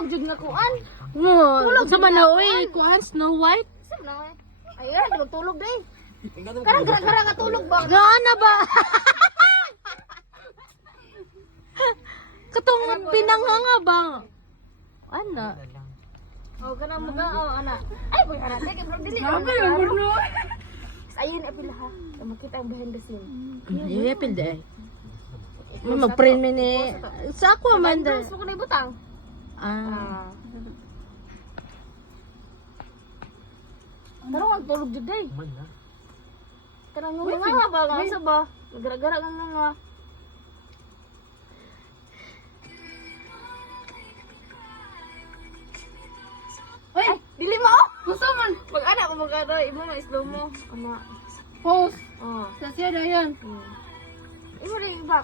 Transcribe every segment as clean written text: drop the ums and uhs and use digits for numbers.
tulog jud nga kuan. Mo, sa man na oy, kuan Snow White. Sab na eh. Ayun, di magtulog day. Karang gara-gara nga tulog ba? Gaana ba? Katong pinanganga ba? Ana. Oh, kana mo ga oh ana. Ay, boy ana, sige bro dili. Sabi ang burno. Ayun apil ha. Makita ang behind the scene. Iya pil day. Mag-print mi ni sa ako man Bros, mo kunay butang. Ah. Karong ang tulog jud day. Kanang nga ba nga sa ba? Gara-gara nga. Ay, dili mo. Gusto man. Mag-ana mo mag-ano, imo mo slow mo. Ana. Post. Oh. Sa siya na yan. Imo rin back.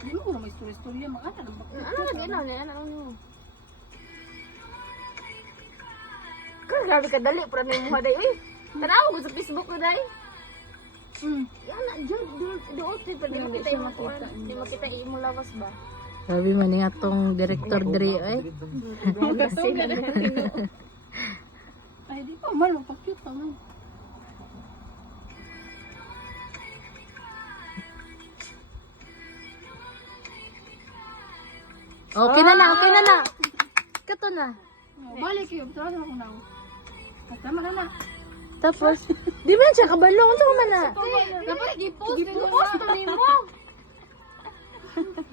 Di mo ko na may story-story yan. Mag-ana ng bakit. Ano na din na, ano mo. Grabe ka dali para may muha day. Uy, tanaw ko sa Facebook ko day. Ana, jud doon pa di makita imo makita. Di makita imo lawas ba? Sabi man nga tong director diri ay. Ay, di pa man. Magpakute pa man. Okay na na. Kato na. Balik kayo. Tara na ako na. Tama na na. Tapos, di man siya kabalo, unsa man na? Dapat i-post. Gipost to nimo.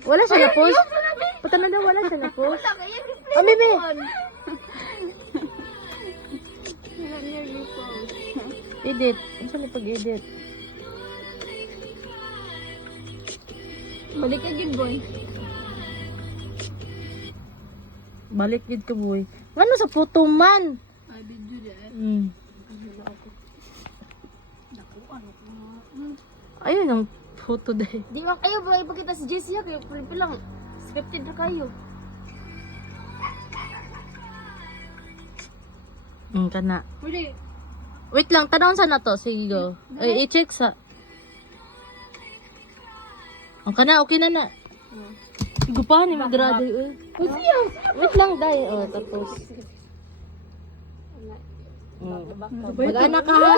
Wala siya na post. Puta na daw wala siya na post. Oh, bebe. Edit. Unsa ni pag-edit? Balik ka gid boy. Balik gid ka boy. Ngano sa photo man? Ay, video di eh. Ayun ang photo dahil. Di nga kayo ba ipakita si Jessie ha kayo pilang scripted na kayo. Kana. Pwede. Wait lang, tanong sa na to. Sige go. Ay, i-check sa. Ang kana, okay na na. Igupahan ni magrado. Wait lang, day. Oh, tapos. Mag-anak ka ha.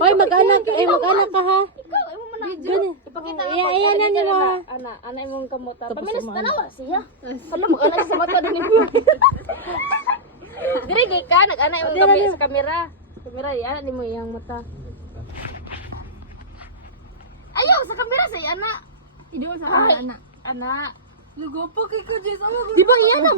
Hoy, mag-anak ka ha. Ikaw imo man na. Gani. Ipakita Ayan na niyo ha. ana imong kamuta. Tapos Paminas sumaan. tanawa siya. Hala mo ana sa mata din mo. Dire gay ka nag-ana imong kamera sa kamera. Kamera yan ani mo iyang mata. Ayaw sa kamera sa ana. Idoon sa Ay, anak. ana. Lugo pa kay ka, Jess. Awa ko. Di ba iyan na